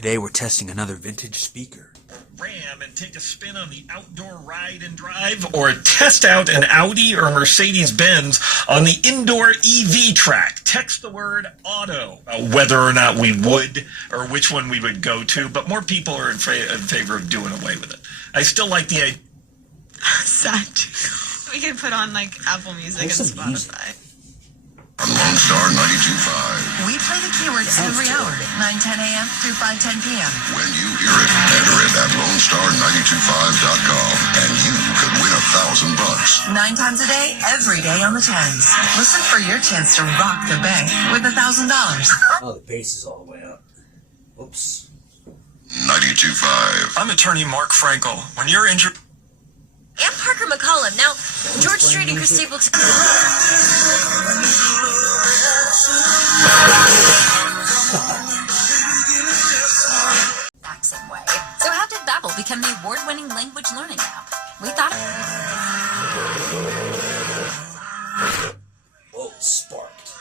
Today we're testing another vintage speaker. Ram and take a spin on the outdoor ride and drive, or test out an Audi or Mercedes-Benz on the indoor EV track. Text the word auto, whether or not we would or which one we would go to, but more people are in favor of doing away with it. I still like the idea. We could put on like Apple Music and Spotify. On Lone Star 92.5. We play the keywords every hour, 9:10 a.m. through 5:10 p.m. When you hear it, enter it at LoneStar925.com, and you could win $1,000. 9 times a day, every day on the 10s. Listen for your chance to rock the bank with $1,000. Oh, the bass is all the way up. Oops. 92.5. I'm attorney Mark Frankel. When you're injured... And Parker McCollum. Now, George Strait and Chris Stapleton. Accent way. So how did Babbel become the award-winning language learning app? We thought... Whoa, sparked.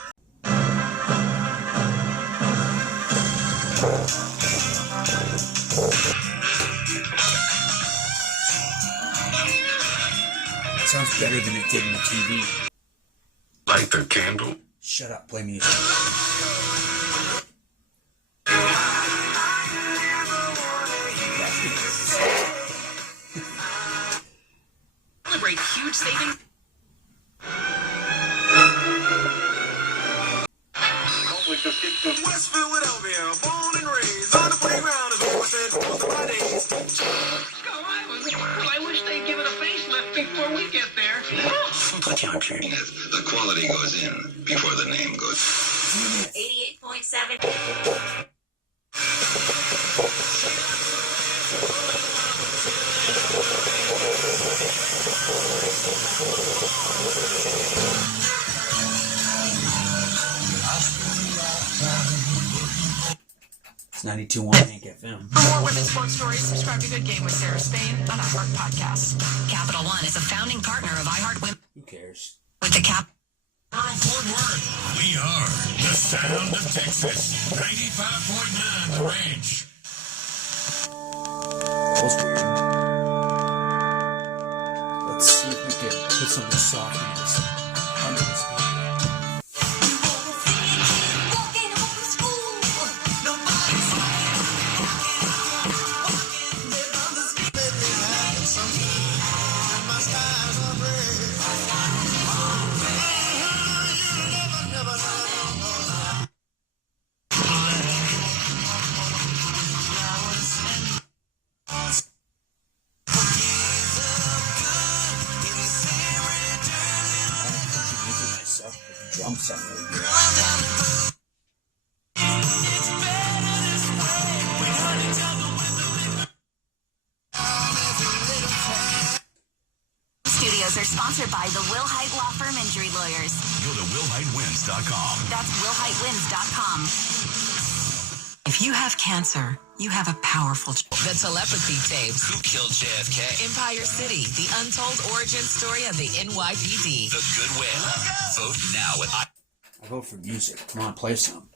Sounds better than it did in the TV. Light the candle. Shut up, play music. Celebrate huge savings. West Philadelphia, born and raised on the playground is what said most of my days. I wish they'd give it a facelift before we get there. The quality goes in before the name goes. 88.7. It's 92.1 Hank FM. For more women's sports stories, subscribe to Good Game with Sarah Spain on iHeart Podcast. Capital One is a founding partner of iHeart Women. Who cares? With the cap. Fort Worth, we are the sound of Texas. 95.9 The Ranch. That was weird. Let's see if we can put something soft in this under this speaker. Drum sound really good. Studios are sponsored by the Will Height Law Firm Injury Lawyers. Go to WillHeightWins.com. That's WillHeightWins.com. If you have cancer, you have a powerful... The Telepathy Tapes. Who killed JFK? Empire City, the untold origin story of the NYPD. The Good Whale. Vote now with I vote for music. Come on, play some.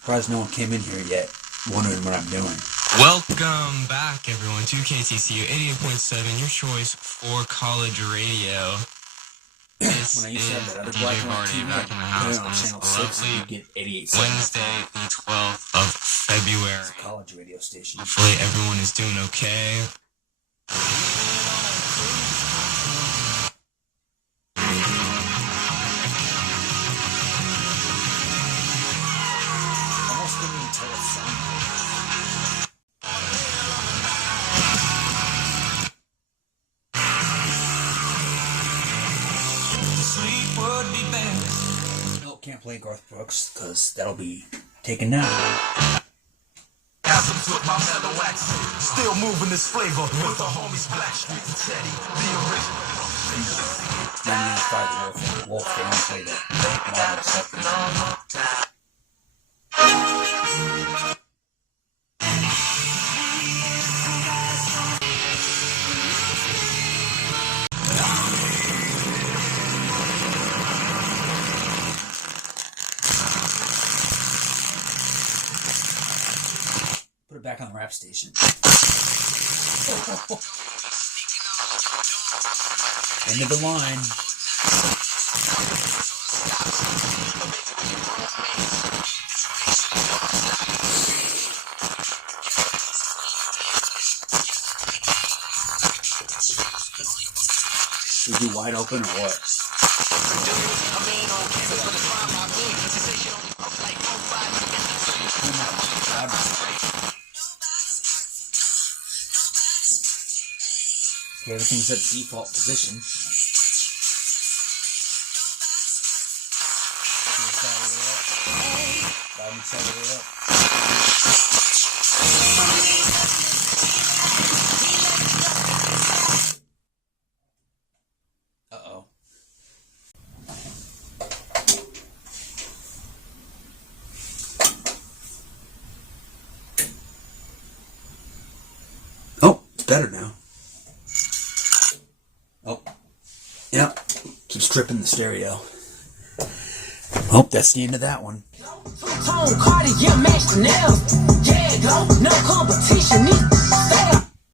Surprised no one came in here yet, wondering what I'm doing. Welcome back, everyone, to KTCU 88.7, your choice for college radio. This When I used to have that other DJ black and white Party TV, back in the I'd house put it on on this channel 6 and lovely you'd get 88 Wednesday, the 12th of February. college radio station. Hopefully everyone is doing okay. Almost couldn't even tell it's sound. Can't play Garth Brooks because that'll be take a nap. Albums with my mellow accent. Still moving this flavor with the homies Blackstreet and Teddy, the original. 99.5 Wolf, they don't play that modern stuff. Put it back on the rap station. End of the line. Should we do wide open or what? Okay, everything's at default position. Bottom side of the way up. Uh-oh. Oh, it's better now. Oh, yep. Keeps tripping the stereo. Oh, that's the end of that one. Tone Cardi, yeah, match the nails. Yeah, go, no competition.